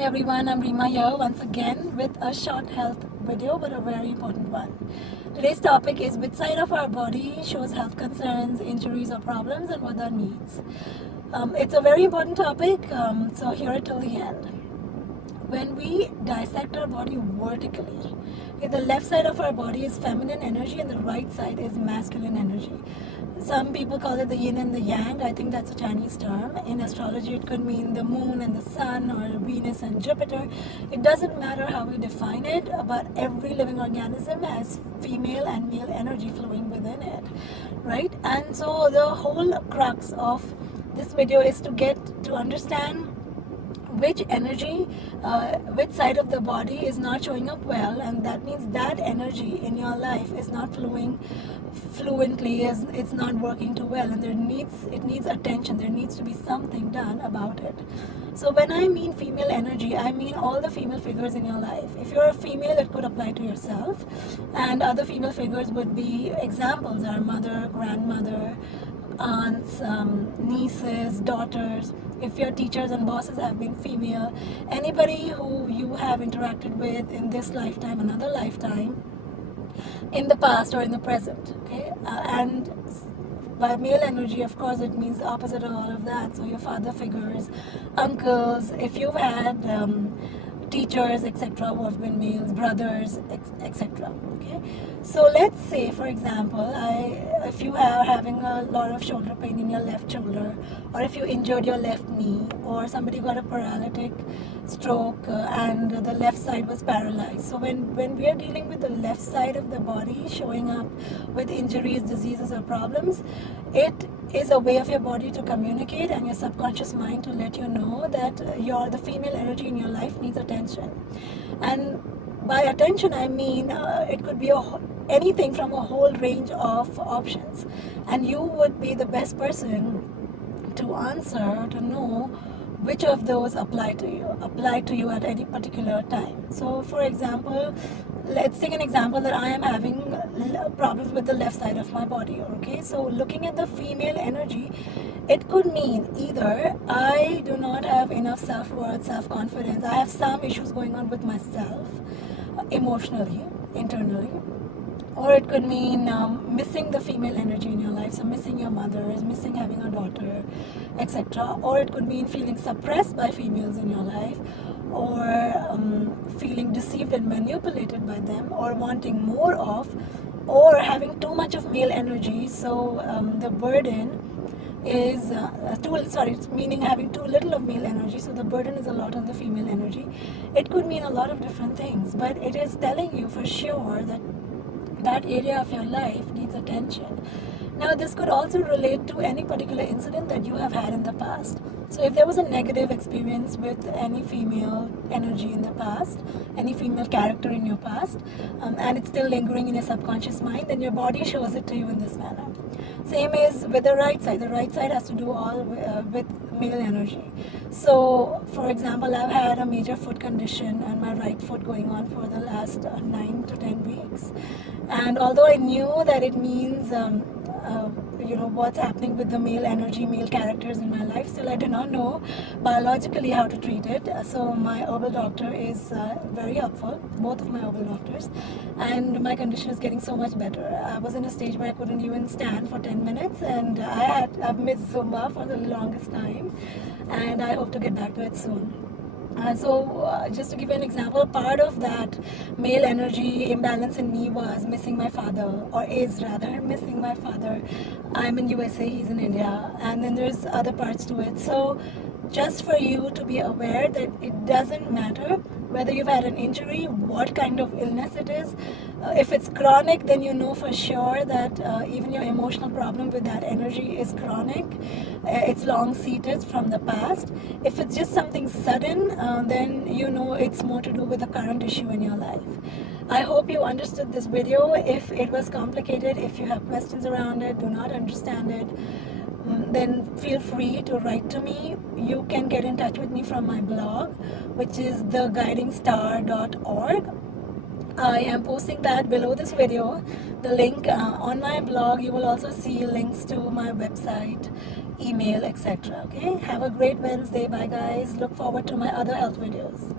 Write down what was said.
Hi everyone, I'm Rima here once again with a short health video but a very important one. Today's topic is which side of our body shows health concerns, injuries or problems and what that means. It's a very important topic, so hear it till the end. When we dissect our body vertically, okay, the left side of our body is feminine energy and the right side is masculine energy. Some people call it the yin and the yang. I think that's a Chinese term. In astrology, it could mean the moon and the sun or Venus and Jupiter. It doesn't matter how we define it, but every living organism has female and male energy flowing within it, right? And so the whole crux of this video is to get to understand which energy, which side of the body is not showing up well, and that means that energy in your life is not flowing fluently, as it's not working too well, and it needs attention. There needs to be something done about it. So when I mean female energy, I mean all the female figures in your life. If you're a female, it could apply to yourself, and other female figures would be examples: our mother, grandmother, aunts, nieces, daughters. If your teachers and bosses have been female, anybody who you have interacted with in this lifetime, another lifetime, in the past or in the present, okay? And by male energy, of course, it means the opposite of all of that. So your father figures, uncles, if you've had teachers, etc., who have been males, brothers, etc. Okay, so let's say, for example, if you are having a lot of shoulder pain in your left shoulder, or if you injured your left knee, or somebody got a paralytic stroke and the left side was paralyzed. So when we are dealing with the left side of the body showing up with injuries, diseases, or problems, it is a way of your body to communicate and your subconscious mind to let you know that the female energy in your life needs attention. And by attention, I mean it could be anything from a whole range of options, and you would be the best person to answer, to know which of those apply to you at any particular time. So for example, let's take an example that I am having problems with the left side of my body. Okay, so looking at the female energy, it could mean either I do not have enough self-worth, self-confidence, I have some issues going on with myself, emotionally, internally, or it could mean missing the female energy in your life, so missing your mother, missing having a daughter, etc. Or it could mean feeling suppressed by females in your life, or feeling deceived and manipulated by them, or wanting more of, or having too much of male energy, so the burden is meaning having too little of male energy, so the burden is a lot on the female energy. It could mean a lot of different things, but it is telling you for sure that that area of your life needs attention. Now, this could also relate to any particular incident that you have had in the past. So if there was a negative experience with any female energy in the past, any female character in your past, and it's still lingering in your subconscious mind, then your body shows it to you in this manner. Same is with the right side. The right side has to do all with male energy. So, for example, I've had a major foot condition on my right foot going on for the last 9 to 10 weeks. And although I knew that it means, what's happening with the male energy, male characters in my life, still I do not know biologically how to treat it. So my herbal doctor is very helpful, both of my herbal doctors, and my condition is getting so much better. I was in a stage where I couldn't even stand for 10 minutes, and I've missed Zumba for the longest time, and I hope to get back to it soon. Just to give you an example, part of that male energy imbalance in me was missing my father, or is rather missing my father. I'm in USA, he's in India, and then there's other parts to it. So just for you to be aware that it doesn't matter whether you've had an injury, what kind of illness it is. If it's chronic, then you know for sure that even your emotional problem with that energy is chronic. It's long seated from the past. If it's just something sudden, then you know it's more to do with the current issue in your life. I hope you understood this video. If it was complicated, if you have questions around it, do not understand it, then feel free to write to me. You can get in touch with me from my blog, which is theguidingstar.org. I am posting that below this video. The link on my blog. You will also see links to my website, email, etc. Okay. Have a great Wednesday. Bye, guys. Look forward to my other health videos.